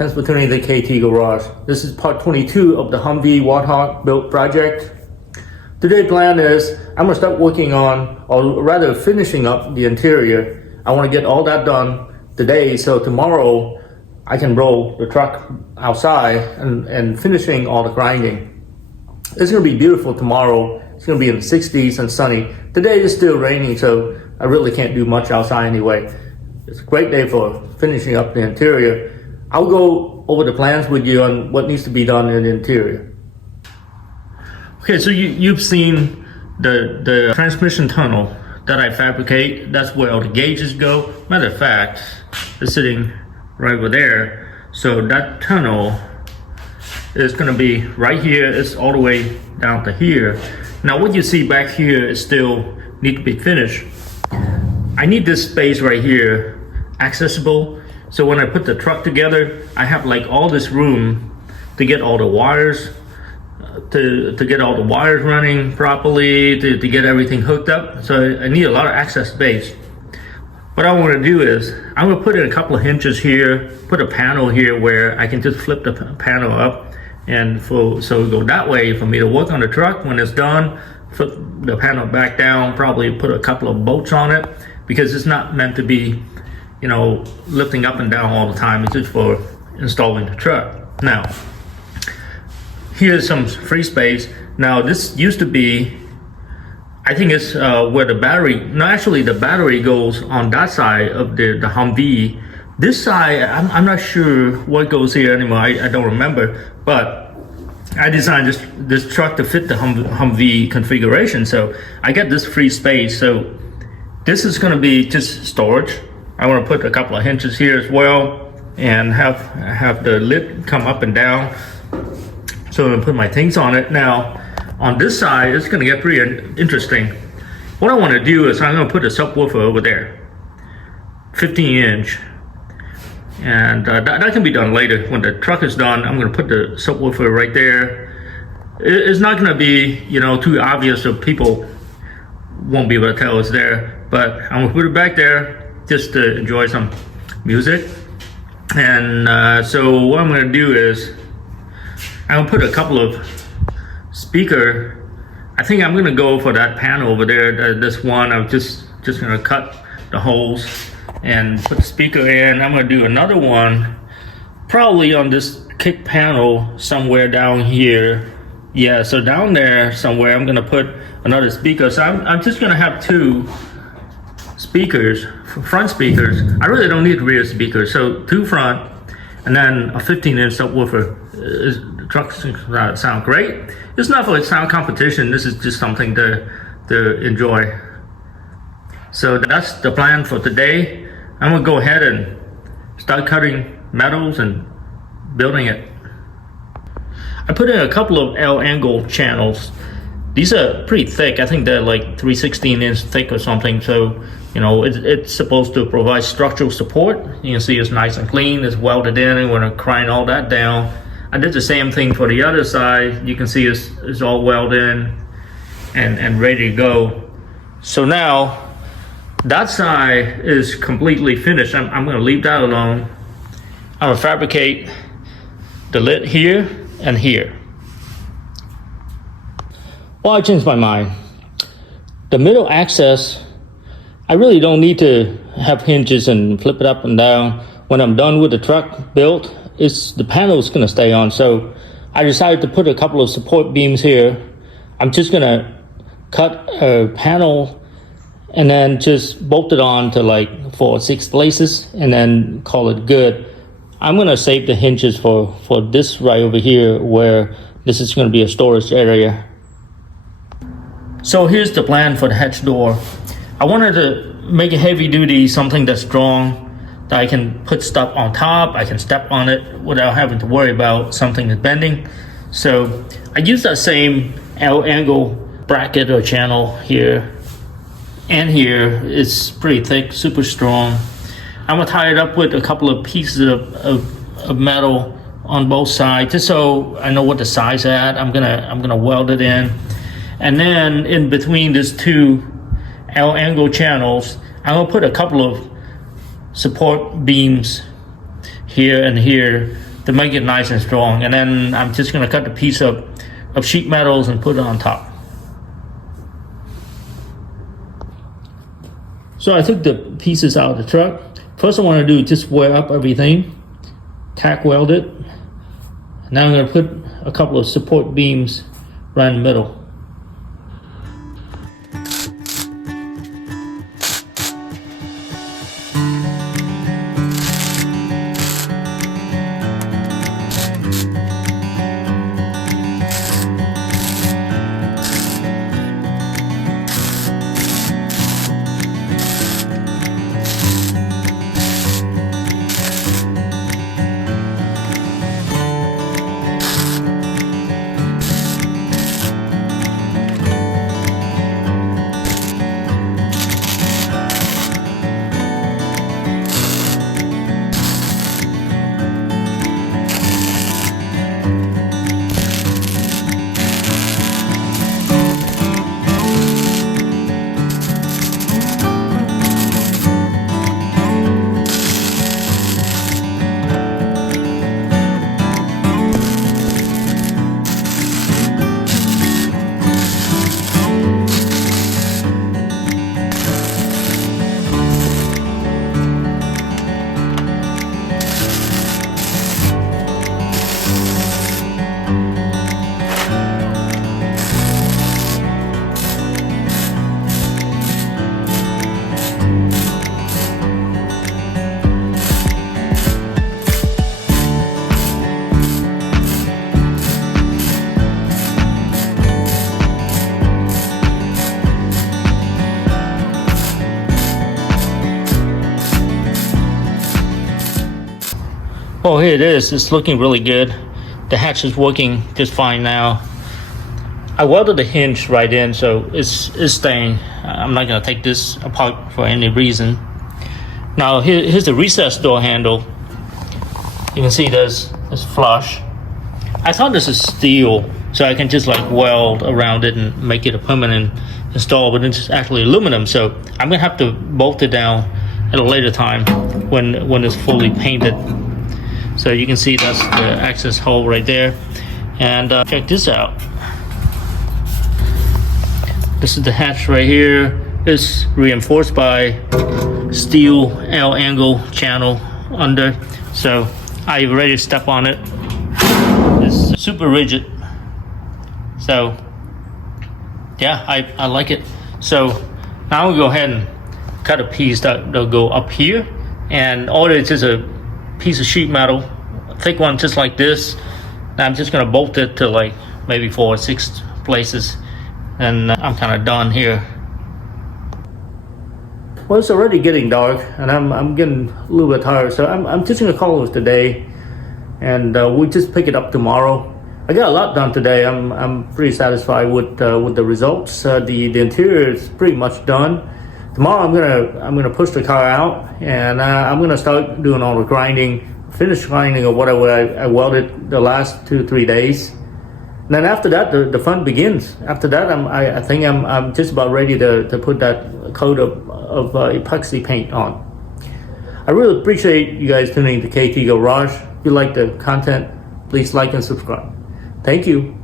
Thanks for tuning in to KT Garage. This is part 22 of the HUMVEE Warthog build project. Today's plan is I'm gonna start working on, or rather finishing up the interior. I wanna get all that done today, so tomorrow I can roll the truck outside and finishing all the grinding. It's gonna be beautiful tomorrow. It's gonna be in the 60s and sunny. Today is still raining, so I really can't do much outside anyway. It's a great day for finishing up the interior. I'll go over the plans with you on what needs to be done in the interior. Okay, so you've seen the transmission tunnel that I fabricate. That's where all the gauges go. Matter of fact, it's sitting right over there. So that tunnel is gonna be right here. It's all the way down to here. Now what you see back here is still need to be finished. I need this space right here accessible. So when I put the truck together, I have like all this room to get all the wires, to get all the wires running properly, to get everything hooked up. So I need a lot of access space. What I want to do is I'm gonna put in a couple of hinges here, put a panel here where I can just flip the panel up, and so it go that way for me to work on the truck. When it's done, flip the panel back down, probably put a couple of bolts on it, because it's not meant to be, you know, lifting up and down all the time. It's just for installing the truck. Now, here's some free space. Now, this used to be, I think it's where the battery, no, actually the battery goes on that side of the HUMVEE. This side, I'm not sure what goes here anymore. I don't remember, but I designed this truck to fit the HUMVEE configuration. So I got this free space. So this is gonna be just storage. I want to put a couple of hinges here as well, and have the lid come up and down, so I'm gonna put my things on it. Now on this side it's gonna get pretty interesting. What I want to do is I'm gonna put a subwoofer over there, 15-inch, and that can be done later when the truck is done. I'm gonna put the subwoofer right there. It's not gonna be, you know, too obvious, so people won't be able to tell it's there, but I'm gonna put it back there just to enjoy some music. And so what I'm gonna do is I'm gonna put a couple of speaker. I think I'm gonna go for that panel over there, this one. I'm just gonna cut the holes and put the speaker in. I'm gonna do another one probably on this kick panel somewhere down here. Yeah, so down there somewhere I'm gonna put another speaker. So I'm just gonna have two speakers, front speakers. I really don't need rear speakers, so two front, and then a 15-inch subwoofer. The truck sound great. It's not for a sound competition. This is just something to enjoy. So that's the plan for today. I'm gonna go ahead and start cutting metals and building it. I put in a couple of L-angle channels. These are pretty thick. I think they're like 3/16-inch thick or something. So, you know, it's supposed to provide structural support. You can see it's nice and clean. It's welded in, and we're gonna grind all that down. I did the same thing for the other side. You can see it's all welded in and ready to go. So now that side is completely finished. I'm gonna leave that alone. I'm gonna fabricate the lid here and here. Well, I changed my mind. The middle access, I really don't need to have hinges and flip it up and down. When I'm done with the truck built, the panel is gonna stay on. So I decided to put a couple of support beams here. I'm just gonna cut a panel and then just bolt it on to like 4 or 6 places and then call it good. I'm gonna save the hinges for this right over here, where this is gonna be a storage area. So here's the plan for the hatch door. I wanted to make it heavy duty, something that's strong, that I can put stuff on top, I can step on it without having to worry about something that's bending. So I use that same L-angle bracket or channel here and here. It's pretty thick, super strong. I'm gonna tie it up with a couple of pieces of metal on both sides, just so I know what the size at. I'm gonna weld it in. And then in between these two L-angle channels, I'm gonna put a couple of support beams here and here to make it nice and strong. And then I'm just gonna cut the piece of sheet metals and put it on top. So I took the pieces out of the truck. First I want to do is just wire up everything, tack weld it. Now I'm going to put a couple of support beams right in the middle. Oh, here it is. It's looking really good. The hatch is working just fine now. I welded the hinge right in, so it's staying. I'm not gonna take this apart for any reason. Now here's the recessed door handle. You can see there's flush. I thought this is steel, so I can just like weld around it and make it a permanent install, but it's actually aluminum, so I'm gonna have to bolt it down at a later time when it's fully painted. So you can see that's the access hole right there. And check this out. This is the hatch right here. It's reinforced by steel L angle channel under. So I already step on it. It's super rigid. So yeah, I like it. So now we'll go ahead and cut a piece that'll go up here. And all it is a piece of sheet metal, a thick one just like this. And I'm just gonna bolt it to like maybe 4 or 6 places, and I'm kind of done here. Well, it's already getting dark, and I'm getting a little bit tired, so I'm just gonna call it today, and we'll just pick it up tomorrow. I got a lot done today. I'm pretty satisfied with the results. The interior is pretty much done. Tomorrow I'm gonna push the car out, and I'm gonna start doing all the grinding, finish grinding of whatever I welded the last 2-3 days. And then after that, the fun begins. After that, I think I'm just about ready to put that coat of epoxy paint on. I really appreciate you guys tuning to KT Garage. If you like the content, please like and subscribe. Thank you.